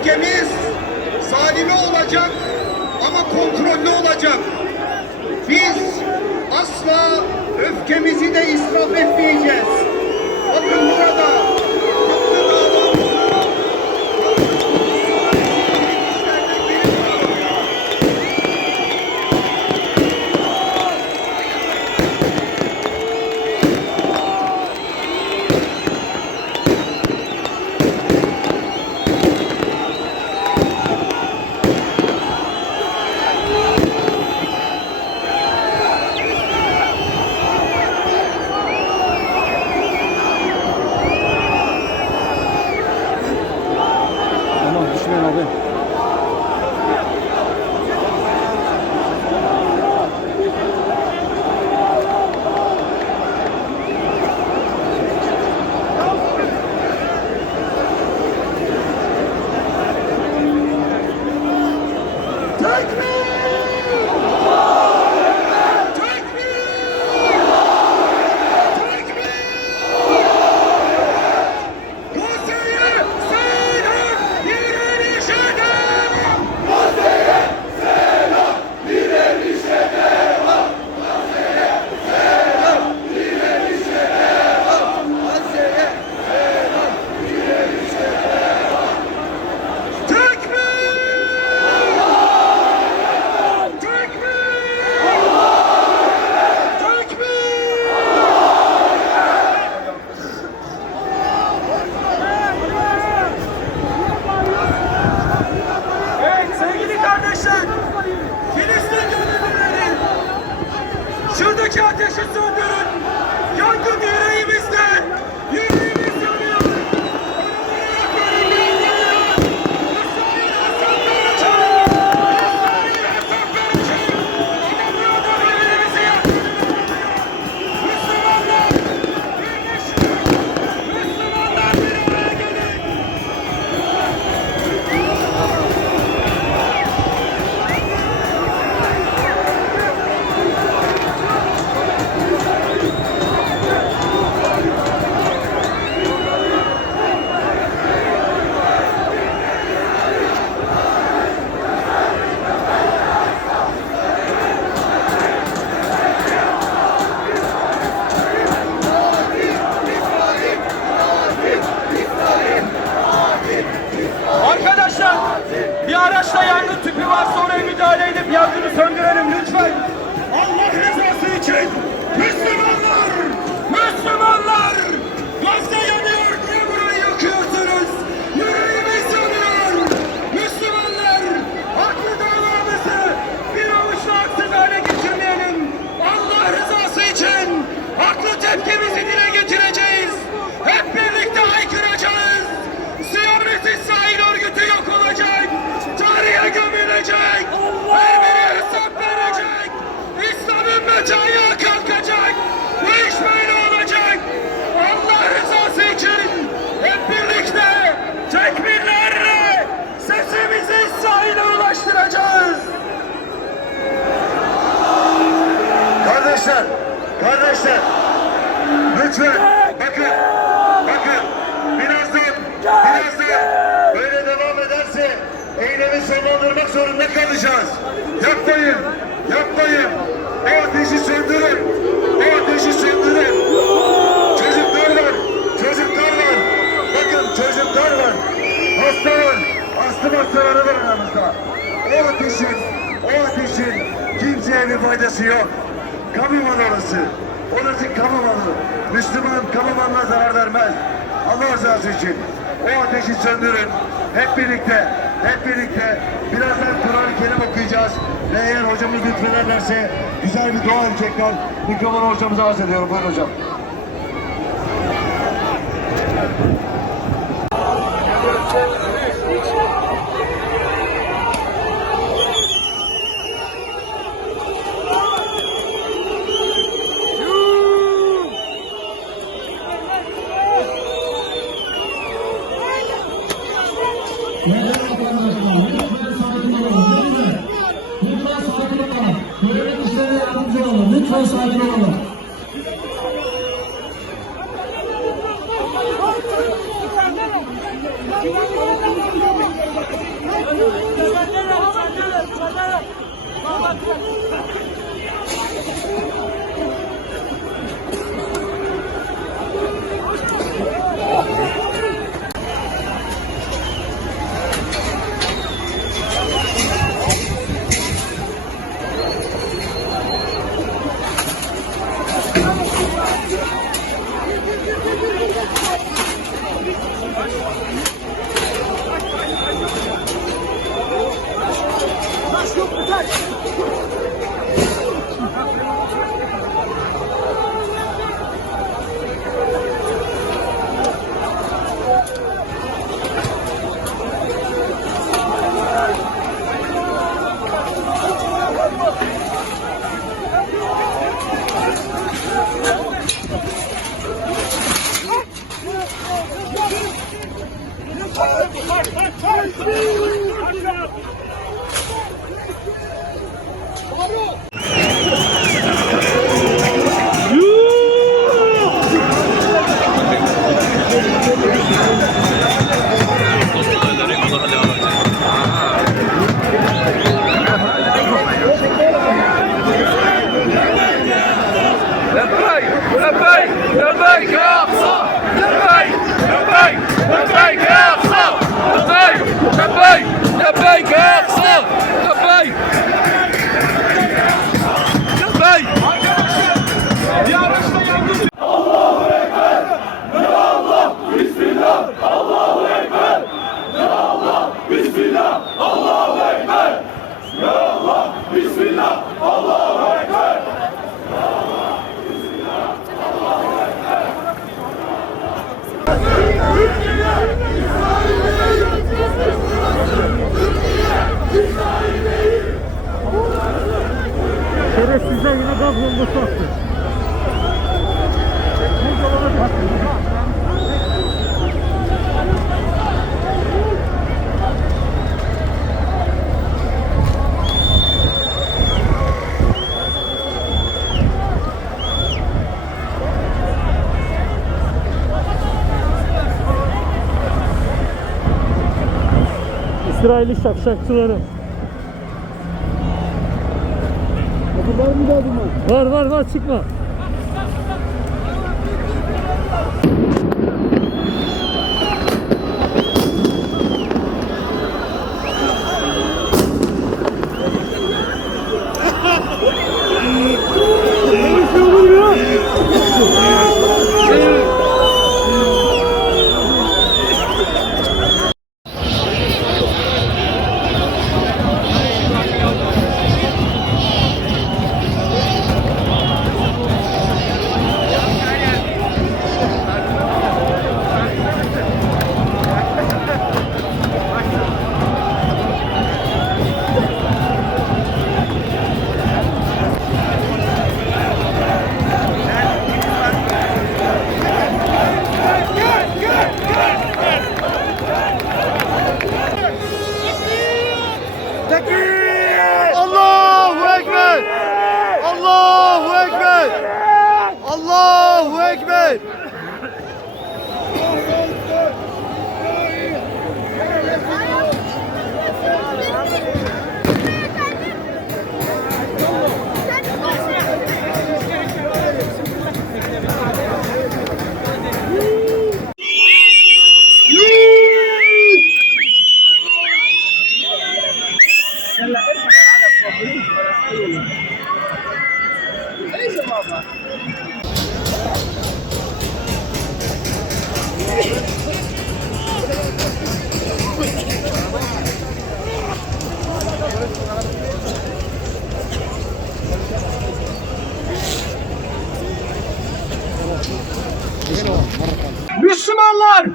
öfkemiz zalime olacak ama kontrollü olacak. Biz asla öfkemizi de israf etmeyeceğiz. Bakın burada şuradaki ateşi söndürün. Yangın yüreğimizde. Yüreğimiz yanıyor. Arkadaşlar, bir araçta yangın tüpü varsa oraya müdahale edip yangını söndürelim lütfen. Allah rızası için Müslümanlar! Müslümanlar! Gazze yanıyor diye burayı yakıyorsunuz. Yüreğimiz yanıyor. Müslümanlar! Haklı davamızı bir avuçla haksız hale getirmeyelim. Allah rızası için haklı tepkimizi dile getireceğiz. Hep birlikte haykıracağız. Siyonist İsrail örgütü yok olacak. Tarihe gömülecek. Her biri hesap verecek. İslam'ın bacağına kalkacak. Bu iş böyle olacak. Allah rızası için hep birlikte tekbirlerle sesimizi İsrail'e ulaştıracağız. Kardeşler, lütfen bakın, birazdan böyle devam ederse eylemi sonlandırmak zorunda kalacağız. Yapmayın. O ateşi söndürün. Çocuklar var. Bakın çocuklar var. Hasta var. Astım hastaları var aramızda. O ateşin kimseye bir faydası yok. Kamu malı orası. Orası kamu malı. Müslüman kamu malına zarar vermez. Allah rızası için o ateşi söndürün. Hep birlikte birazdan Kur'an-ı Kerim okuyacağız. Ve eğer hocamız lütfederlerse güzel bir dua edecekler. Mikrofonu hocamıza arz ediyorum. Buyurun hocam. Lütfen sakin olun. Bir araçta yangın tüpü. Şerefsizler yine gaz bombası attı. İsrailli şakşakçıları. Var çıkma. Allahu Ekber! Allahu Ekber! Allahu Ekber! Müslümanlar,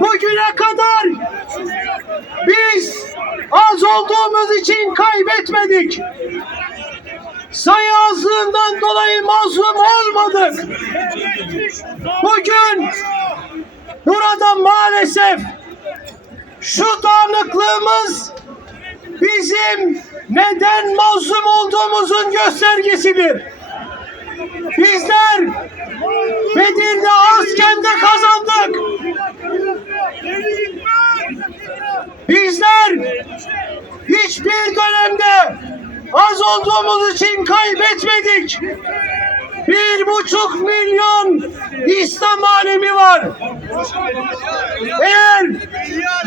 bugüne kadar biz az olduğumuz için kaybetmedik. Sayı azlığından dolayı mazlum olmadık. Bugün burada maalesef şu dağınıklığımız bizim neden mazlum olduğumuzun göstergesidir. Bizler Bedir'de azken de kazandık. Bizler olduğumuz için kaybetmedik. 1,5 milyon İslam alemi var. Eğer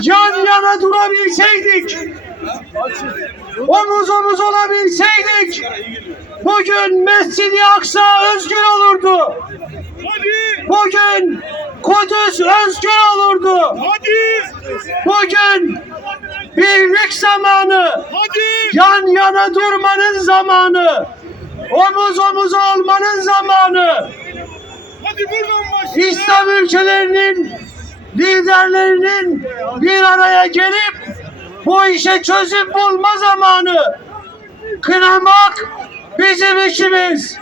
yan yana durabilseydik, omuz omuz olabilseydik, bugün Mescid-i Aksa özgür olurdu. Bugün Kudüs özgür olurdu. Bugün birlik zamanı, yan yana durmanın zamanı, omuz omuza olmanın zamanı. İslam ülkelerinin liderlerinin bir araya gelip bu işe çözüm bulma zamanı. Kınamak bizim işimiz.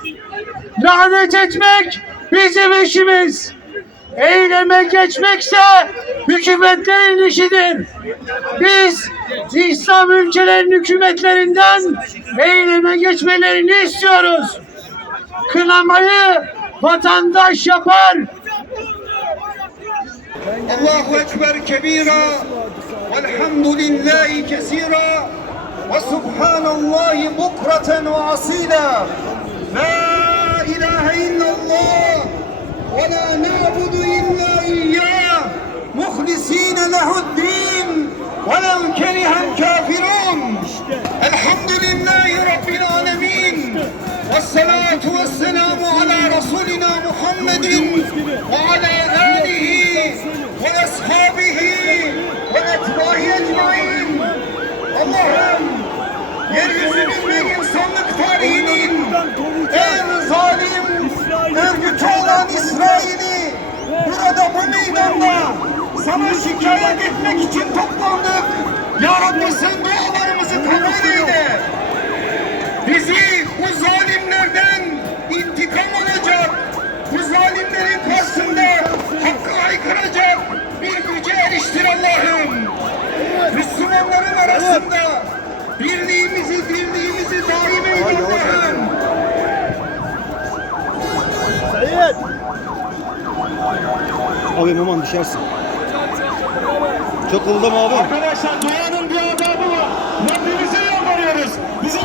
Lanet etmek bizim işimiz. Eyleme geçmekse hükümetlerin işidir. Biz İslam ülkelerinin hükümetlerinden eyleme geçmelerini istiyoruz. Kınamayı vatandaş yapar. Allahu Ekber kebira velhamdülillahi kesira ve subhanallahi bukraten ve asila. La ilahe illallah ve la na'budu illa iyyah muhlisine lehu'd-din ve lev kerihel kafirun. Elhamdülillahi rabbil alemin. Vessalatu vesselamu ala Resulina Muhammedin ve ala alihi ve ashabihi ve etbahi ecmain. Allah'ım, yeryüzünün ve insanlık tarihinin en zalim örgütü olan İsrail'i burada bu meydanda sana şikayet etmek için toplandık. Ya Rabbi sen dualarımızı kabul eyle. Bizi bu zalimlerden intikam alacak, bu zalimlerin karşısında hakkı haykıracak bir güce eriştir Allah'ım. Müslümanların arasında birliğimizi daim eyle Allah'ım. Abi aman düşersin. Çok kıvıldama abi. Arkadaşlar duyanın bir adabı var. Rabbimize yalvarıyoruz. Bize